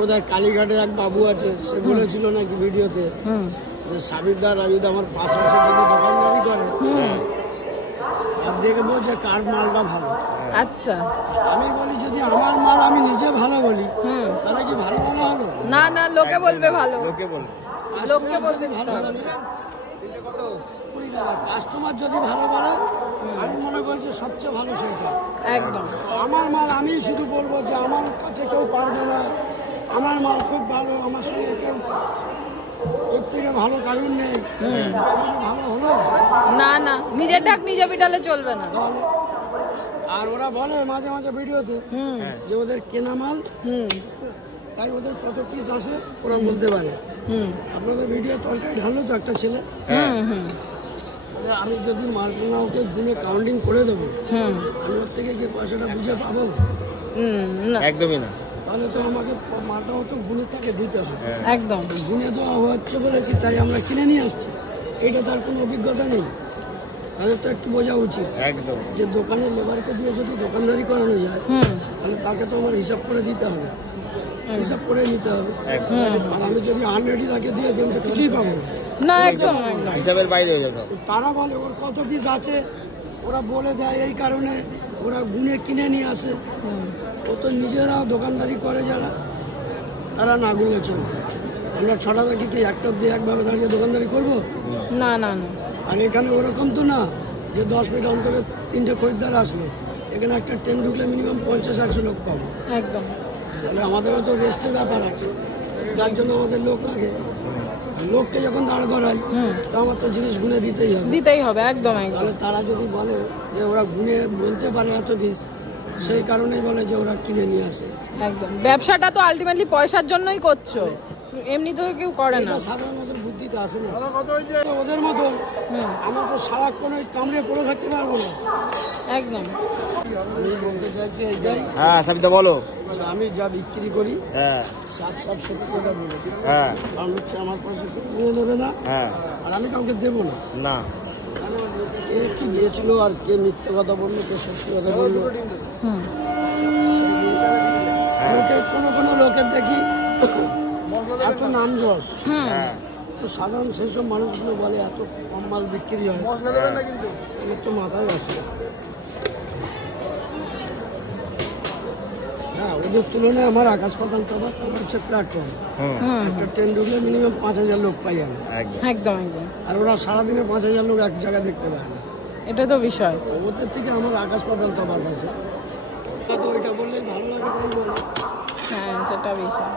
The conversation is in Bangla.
কোথায় কালীঘাটে এক বাবু আছে, সে বলেছিল নাকি ভিডিওতে যে সাবিরদা রাজুদা আমার পাশে এসে যদি দোকানদারি করে আর দেখবো যে কার মালটা ভালো। আচ্ছা, আমি বলি যদি আমার মাল আমি নিজে ভালো বলি তাহলে কি ভালো বলা হলো? না না, লোকে বলবে ভালো, লোকে বলবে ভালো বলে। কাস্টমার যদি ভালো বলে আমি মনে করি যে সবচেয়ে ভালো সেটা। একদম আমার মাল আমি শুধু বলবো যে আমার কাছে কেউ পারবে না, আমার মাল খুব ভালো, আমার সঙ্গে কেউ এর থেকে ভালো কারণ নেই, ভালো হলো না না, নিজের ঢাক নিজে পিটালে চলবে না। আর ওরা বলে মাঝে মাঝে ভিডিওতে যে ওদের কেনা মাল তাই ওদের কত পিস আসে ওরা বলতে পারে। আপনাদের ভিডিও তরকারি ঢাললো তো একটা ছেলে, আমি যদি মালগুলো ওকে গুনে কাউন্টিং করে দেবো আমি ওর থেকে যে পয়সাটা বুঝে পাবো? একদমই না। তাহলে তো আমাকে মালটাও তো গুনে তাকে দিতে হবে। একদম গুনে দেওয়া হচ্ছে বলে কি তাই আমরা কিনে নিয়ে আসছি? এটা তার কোনো অভিজ্ঞতা নেই, তাদের তো একটু বোঝা উচিত একদম যে দোকানের লেবারকে দিয়ে যদি দোকানদারি করানো যায় তাহলে তাকে তো আমার হিসাব করে দিতে হবে, হিসাব করে নিতে হবে। আর আমি যদি আনরেডি তাকে দিয়ে দিই তো কিছুই পাবো না, একদম হিসাবের বাইরে হয়ে যেত। তারা বলে ওর কত পিস আছে, ওরা বলে দেয়, এই কারণে ওরা গুনে কিনে নিয়ে আসে। ও তো নিজেরা দোকানদারি করে যারা, তারা না গুনে চলে। আমরা ছটা থেকে কি একটা দিয়ে একভাবে দাঁড়িয়ে দোকানদারি করবো? না না না। আর এখানে ওরকম তো না যে 10 মিনিট অন্তরে 3টে খরিদ্দার আসলো, এখানে একটা ট্রেন ঢুকলে মিনিমাম 50-100 লোক পাবো। একদম, তাহলে আমাদেরও তো রেস্টের ব্যাপার আছে, যার জন্য আমাদের লোক লাগে। লোককে যখন দাঁড় করাই তো আমার তো জিনিস গুনে দিতেই হবে। একদম একদম। তাহলে তারা যদি বলে যে ওরা গুনে বলতে পারে এত পিস, সেই কারণেই বলে যে ওরা কিনে নিয়ে আসে। একদম, ব্যবসাটা তো আলটিমেটলি পয়সার জন্যই করছো, এমনি তো কেউ করে না। সাধারণ ওদের বুদ্ধিতে আসে না। ওদের মতো আমরা তো সারাক্ষণ ওই কামড়ে পড়ে থাকতে পারবো না। একদম, আমি বলতে চাইছি এইটাই। হ্যাঁ সাবিতা বলো। আমি যা বিক্রি করি সাফ সত্যি কথা বলি, কারণ হচ্ছে আমার পয়সা নিয়ে নেবে না আর আমি কাউকে দেবো না। কে কি দিয়েছিল আর কে মিথ্যে কথা বললো, কে সত্যি কথা বললো, কোনো লোকের দেখি এত নাম যশ, তো সাধারণ সেই সব মানুষগুলো বলে এত কম মাল বিক্রি হয়, এর তো মাথায় আসে। হ্যাঁ, ওদের তুলনায় আমার আকাশ পাতাল তফাৎ। হচ্ছে প্ল্যাটফর্ম, একটা ট্রেন ঢুকলে মিনিমাম 5000 লোক পাই আমি। একদম একদম। আর ওরা সারাদিনে 5000 লোক এক জায়গায় দেখতে পায় না, এটা তো বিষয়। ওদের থেকে আমার আকাশ পাতাল তফাৎ আছে। তো ওইটা বললেই ভালো লাগে তাই বলে। হ্যাঁ, সেটা বিষয়।